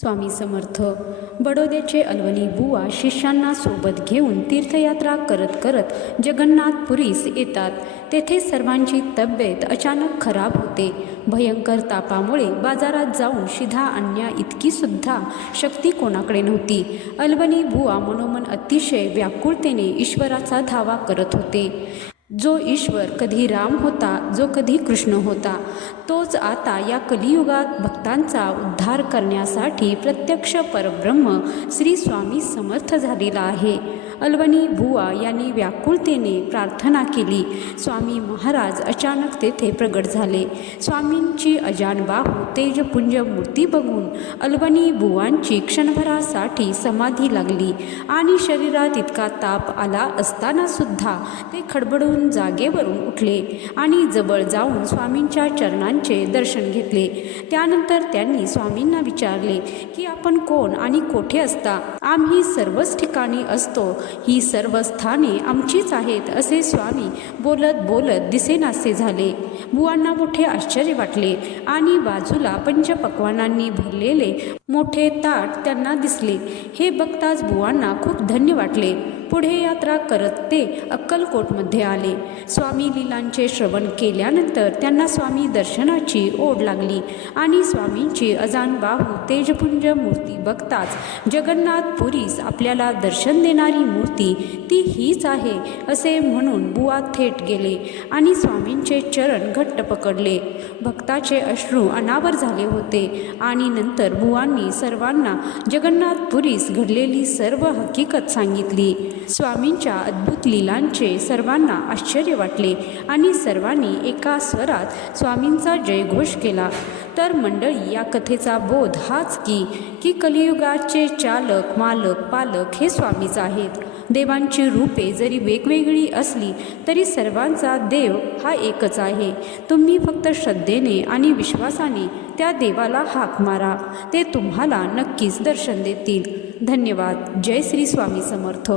स्वामी समर्थ. बडोद्याचे अलवली बुवा शिष्यांना सोबत घेऊन तीर्थयात्रा करत करत जगन्नाथपुरीस येतात. तेथे सर्वांची तब्येत अचानक खराब होते. भयंकर तापामुळे बाजारात जाऊन शिधा आणण्या इतकी सुद्धा शक्ती कोणाकडे नव्हती. अलवली बुवा मनोमन अतिशय व्याकुळतेने ईश्वराचा धावा करत होते. जो ईश्वर कधी राम होता, जो कधी कृष्ण होता, तोच आता या कलियुगात भक्तांचा उद्धार करण्यासाठी प्रत्यक्ष परब्रह्म श्री स्वामी समर्थ झालेला आहे. अलवली बुवा यांनी व्याकुळतेने प्रार्थना केली. स्वामी महाराज अचानक तेथे प्रगट झाले. स्वामींची अजानबाहू तेजपुंज मूर्ती बघून अलवली बुवांची क्षणभरासाठी समाधी लागली आणि शरीरात इतका ताप आला असताना सुद्धा ते खडबडून जागेवरून उठले आणि जवळ जाऊन स्वामींच्या चरणांचे दर्शन घेतले. त्यानंतर त्यांनी स्वामींना विचारले की आपण कोण आणि कोठे असता? आम्ही सर्वच ठिकाणी असतो, ही सर्व स्थाने आमचीच आहेत, असे स्वामी बोलत बोलत दिसेनासे झाले. बुवांना मोठे आश्चर्य वाटले आणि बाजूला पंचपक्वानांनी भरलेले मोठे ताट त्यांना दिसले. हे बघताच बुवांना खूप धन्य वाटले. पुढे यात्रा करत ते अक्कलकोटमध्ये आले. स्वामी लीलांचे श्रवण केल्यानंतर त्यांना स्वामी दर्शनाची ओढ लागली आणि स्वामींची अजानबाहू तेजपुंज मूर्ती बघताच जगन्नाथपुरीस आपल्याला दर्शन देणारी मूर्ती ती हीच आहे असे म्हणून बुवा थेट गेले आणि स्वामींचे चरण घट्ट पकडले. भक्ताचे अश्रू अनावर झाले होते आणि नंतर बुवांनी सर्वांना जगन्नाथपुरीस घडलेली सर्व हकीकत सांगितली. स्वामींच्या अद्भुत लीलांचे सर्वांना आश्चर्य वाटले आणि सर्वांनी एका स्वरात स्वामींचा जयघोष केला. तर मंडळी, या कथेचा बोध हाच की कलियुगाचे चालक, मालक, पालक हे स्वामीच आहेत. देवांची रूपे जरी वेगवेगळी असली तरी सर्वांचा देव हा एकच आहे. तुम्ही फक्त श्रद्धेने आणि विश्वासाने त्या देवाला हाक मारा, ते तुम्हाला नक्कीच दर्शन देतील. धन्यवाद. जय श्री स्वामी समर्थ.